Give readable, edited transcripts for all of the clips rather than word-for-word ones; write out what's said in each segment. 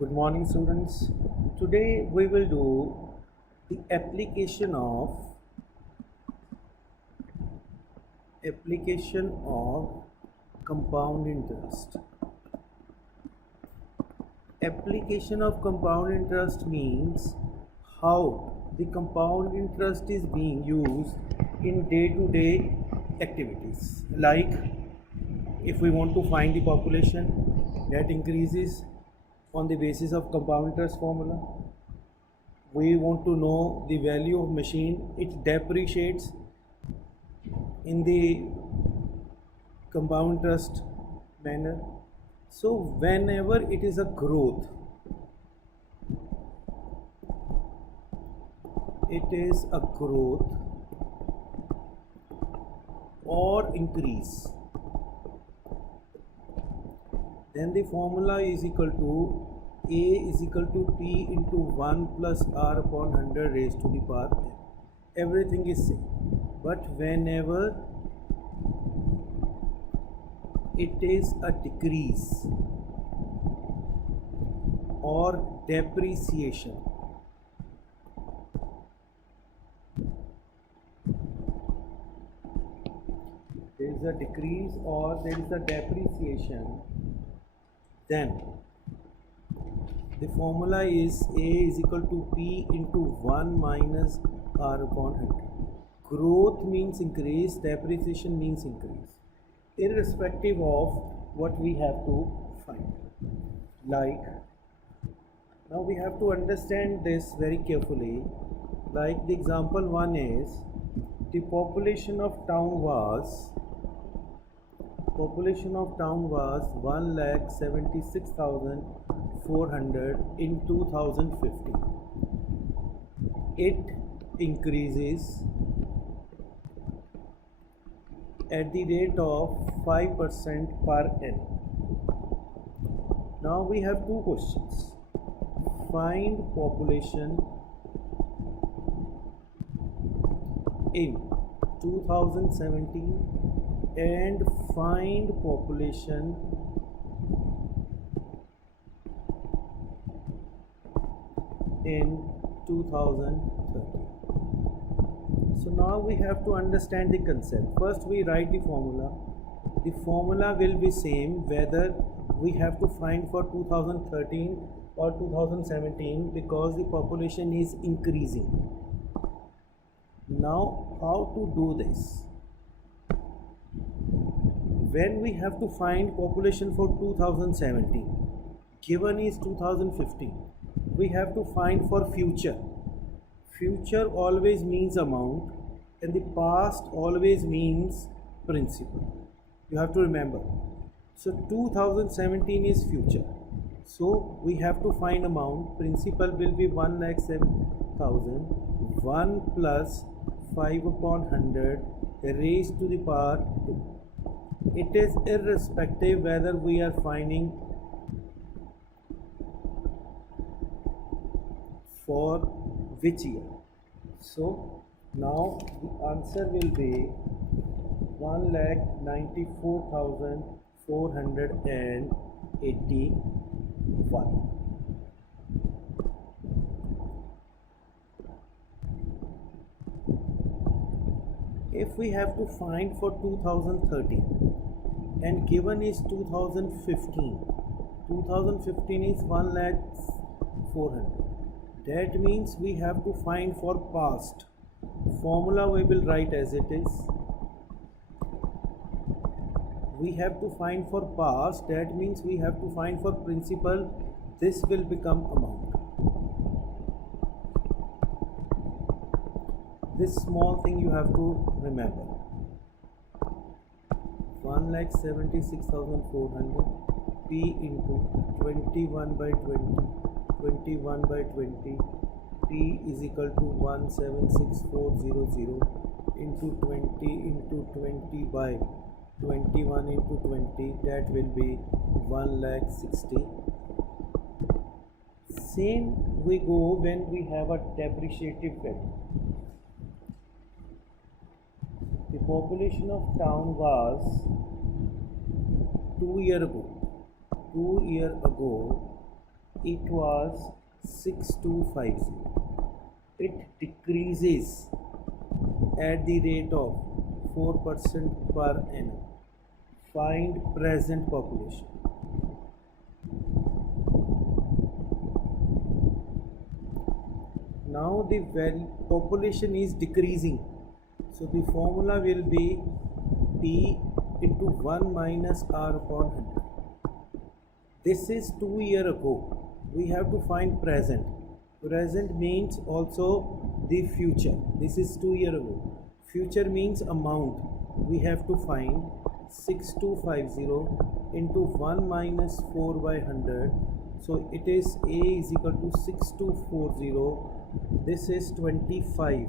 Good morning, students. Today we will do the application of compound interest. Application of compound interest means how the compound interest is being used in day-to-day activities. Like if we want to find the population that increases on the basis of compound interest formula, we want to know the value of machine, it depreciates in the compound interest manner. So whenever it is a growth, or increase, then the formula is equal to A is equal to P into 1 plus R upon 100 raised to the power n. Everything is same. But whenever it is a decrease or depreciation, there is a decrease or there is a depreciation, then the formula is A is equal to P into 1 minus R upon 100. Growth means increase, depreciation means increase, irrespective of what we have to find. Like, now we have to understand this very carefully. Like the example 1 is, the population of town was 1,76,400 in 2015. It increases at the rate of 5% per annum. Now we have two questions. Find population in 2017 and find population in 2030. So now we have to understand the concept. First we write the formula. The formula will be same whether we have to find for 2013 or 2017 because the population is increasing. Now how to do this? When we have to find population for 2017, given is 2015, we have to find for future. Future always means amount and the past always means principal. You have to remember. So 2017 is future. So we have to find amount. Principal will be 1,07,000. 1 plus 5 upon 100 raised to the power 2. It is irrespective whether we are finding for which year. So now the answer will be 1,94,481. If we have to find for 2013 and given is 2015 is 1,04,000. That means we have to find for past. Formula we will write as it is. We have to find for past, that means we have to find for principal. This will become amount. This small thing you have to remember. 1,76,400 P into 21 by 20, 21 by 20, P is equal to 1,76,400 into 20 into 20 by 21 into 20, that will be 1,60,000. Same we go when we have a depreciative value. The population of town was 2 years ago it was 6250. It decreases at the rate of 4% per annum. Find present population. Now the population is decreasing, so the formula will be P into 1 minus R upon 100. This is 2 years ago. We have to find present. Present means also the future. This is 2 years ago. Future means amount. We have to find 6250 into 1 minus 4 by 100. So it is A is equal to 6240. This is 25.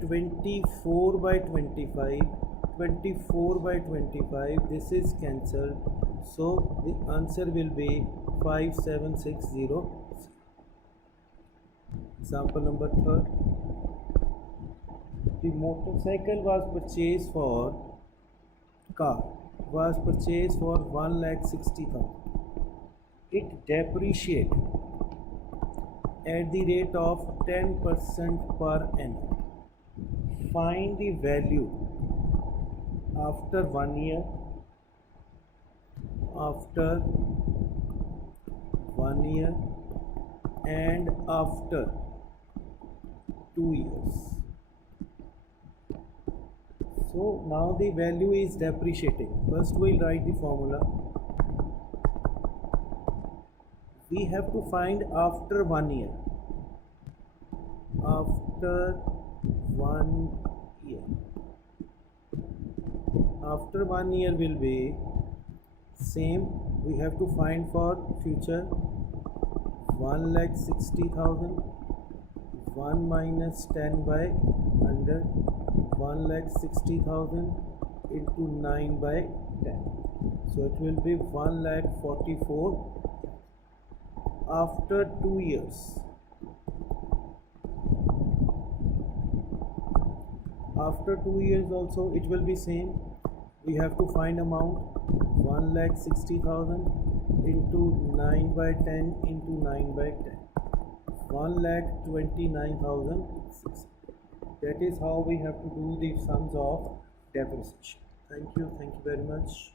24 by 25. 24 by 25. This is cancelled. So the answer will be 5760. Example number 3. The motorcycle was purchased for 1,60,000. It depreciates at the rate of 10% per annum. Find the value after 1 year, after 1 year, and after 2 years. So now the value is depreciating. First we'll write the formula. We have to find after 1 year. After 1 year. After 1 year will be same. We have to find for future 1,60,000. 1 minus 10 by 100. 1,60,000 into 9 by 10. So it will be 1,44,000. After 2 years. After 2 years also it will be same. We have to find amount 1,60,000 into 9 by 10 into 9 by 10. 1,29,006. That is how we have to do the sums of depreciation. Thank you very much.